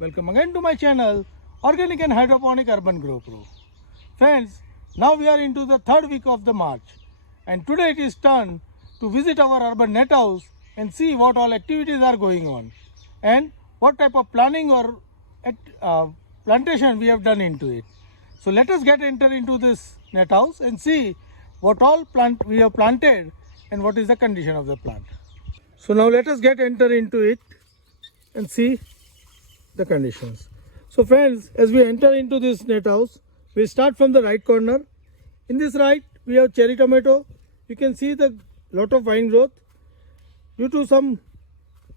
Welcome again to my channel Organic and Hydroponic Urban Grow Pro. Friends, now we are into the third week of the March and today it is turn to visit our urban net house and see what all activities are going on and what type of planning or plantation we have done into it. So let us get enter into this net house and see what all plant we have planted and what is the condition of the plant. So now let us get enter into it and see the conditions. So friends, as we enter into this net house, we start from the right corner. In this right, we have cherry tomato. You can see the lot of vine growth. Due to some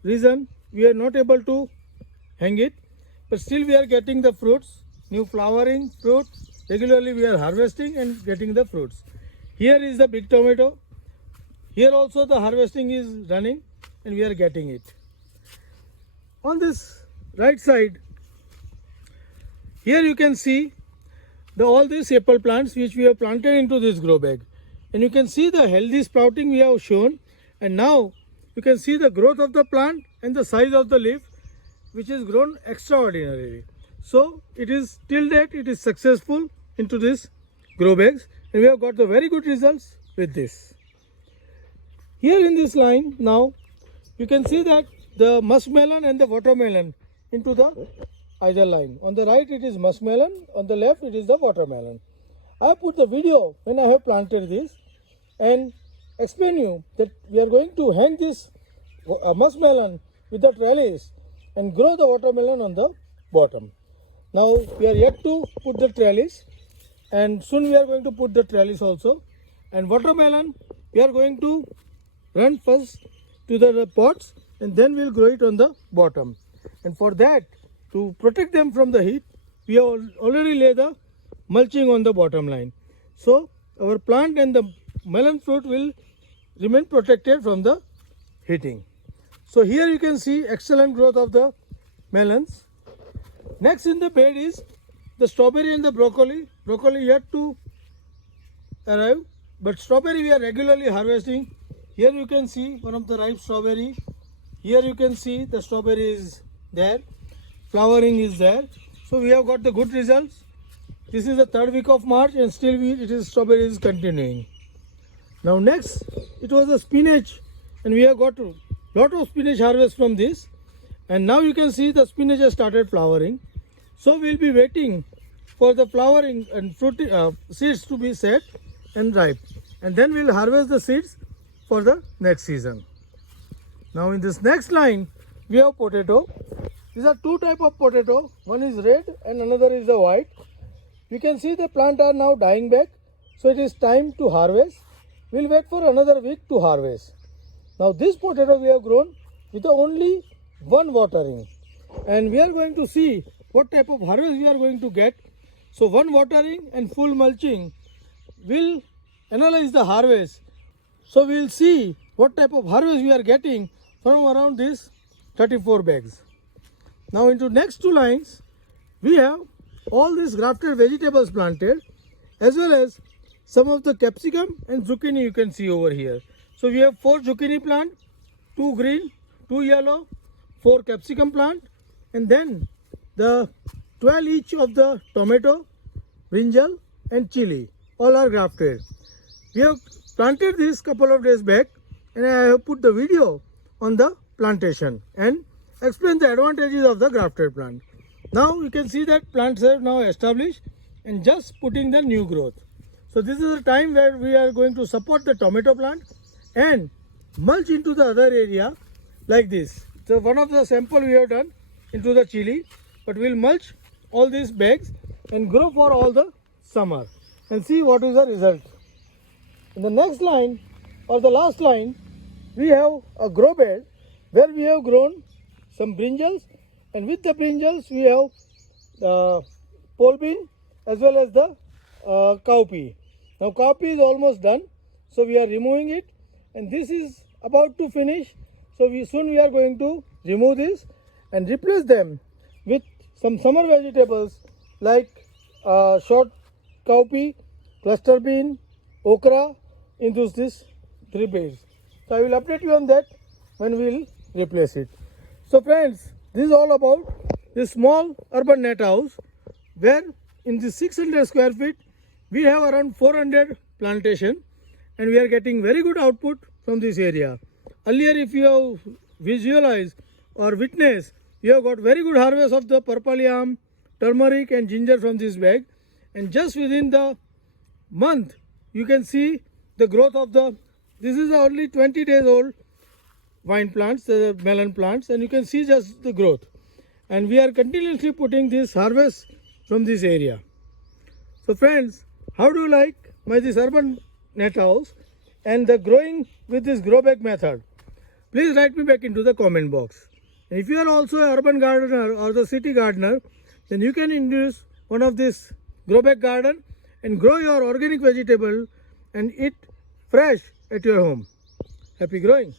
reason, we are not able to hang it, but still we are getting the fruits, new flowering fruit. Regularly we are harvesting and getting the fruits. Here is the big tomato. Here also the harvesting is running and we are getting it. On this right side, here you can see all these apple plants which we have planted into this grow bag, and you can see the healthy sprouting we have shown, and now you can see the growth of the plant and the size of the leaf which is grown extraordinarily. So it is till date it is successful into this grow bags and we have got the very good results with this. Here in this line now you can see that the muskmelon and the watermelon into the either line. On the right it is muskmelon, on the left it is the watermelon. I have put the video when I have planted this and explain you that we are going to hang this muskmelon with the trellis and grow the watermelon on the bottom. Now we are yet to put the trellis and soon we are going to put the trellis also, and watermelon we are going to run first to the pots and then we will grow it on the bottom. And for that, to protect them from the heat, we have already laid the mulching on the bottom line. So our plant and the melon fruit will remain protected from the heating. So here you can see excellent growth of the melons. Next in the bed is the strawberry and the broccoli. Broccoli yet to arrive, but strawberry we are regularly harvesting. Here you can see one of the ripe strawberry. Here you can see the strawberry is there. Flowering is there. So we have got the good results. This is the third week of March and still strawberry is continuing. Now next it was the spinach and we have got a lot of spinach harvest from this, and now you can see the spinach has started flowering. So we will be waiting for the flowering and fruit seeds to be set and ripe, and then we will harvest the seeds for the next season. Now in this next line we have potato. These are two types of potato. One is red and another is the white. You can see the plant are now dying back, so it is time to harvest. We will wait for another week to harvest. Now this potato we have grown with only one watering, and we are going to see what type of harvest we are going to get. So one watering and full mulching will analyze the harvest. So we will see what type of harvest we are getting from around these 34 bags. Now into next two lines we have all these grafted vegetables planted, as well as some of the capsicum and zucchini you can see over here. So we have 4 zucchini plant, 2 green, 2 yellow, 4 capsicum plant, and then the 12 each of the tomato, brinjal and chili, all are grafted. We have planted this couple of days back and I have put the video on the plantation and explain the advantages of the grafted plant. Now you can see that plants are now established and just putting the new growth. So this is the time where we are going to support the tomato plant and mulch into the other area like this. So one of the sample we have done into the chili, but we will mulch all these bags and grow for all the summer and see what is the result. In the next line or the last line, we have a grow bed where we have grown some brinjals, and with the brinjals we have pole bean as well as the cowpea. Now cowpea is almost done, so we are removing it, and this is about to finish. So soon we are going to remove this and replace them with some summer vegetables like short cowpea, cluster bean, okra into these 3 beds. So I will update you on that when we will replace it. So friends, this is all about this small urban net house where in the 600 square feet we have around 400 plantation and we are getting very good output from this area. Earlier, if you have visualized or witnessed, you have got very good harvest of the purple yam, turmeric and ginger from this bag, and just within the month you can see the growth of this is only 20 days old vine plants, the melon plants, and you can see just the growth. And we are continuously putting this harvest from this area. So friends, how do you like this urban net house and the growing with this grow bag method? Please write me back into the comment box. And if you are also an urban gardener or the city gardener, then you can introduce one of this grow bag garden and grow your organic vegetable and eat fresh at your home. Happy growing!